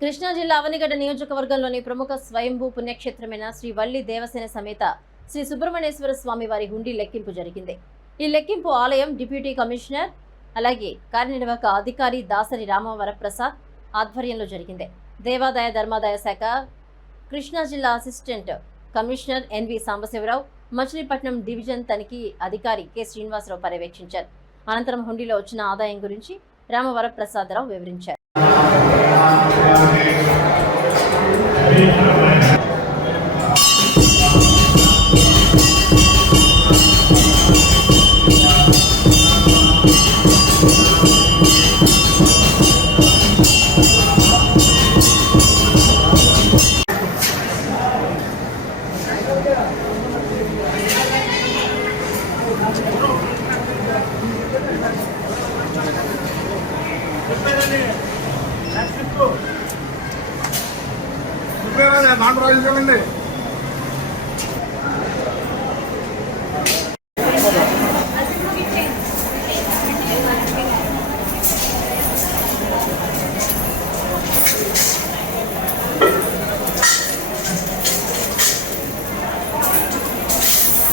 కృష్ణా జిల్లా అవనిగడ్డ నియోజకవర్గంలోని ప్రముఖ స్వయంభూ పుణ్యక్షేత్రమైన శ్రీ వల్లి దేవసేన సమేత శ్రీ సుబ్రహ్మణ్యేశ్వర స్వామి వారి హుండీ లెక్కింపు జరిగింది. ఈ లెక్కింపు ఆలయం డిప్యూటీ కమిషనర్ అలాగే కార్యనిర్వాహక అధికారి దాసరి రామవరప్రసాద్ ఆధ్వర్యంలో జరిగింది. దేవాదాయ ధర్మాదాయ శాఖ కృష్ణా జిల్లా assistant commissioner N V Sambasivarao, Machilipatnam division తనిఖీ అధికారి కె శ్రీనివాసరావు పర్యవేక్షించారు. అనంతరం హుండీలో వచ్చిన ఆదాయం గురించి రామవరప్రసాదరావు వివరించారు. నాటు రాజు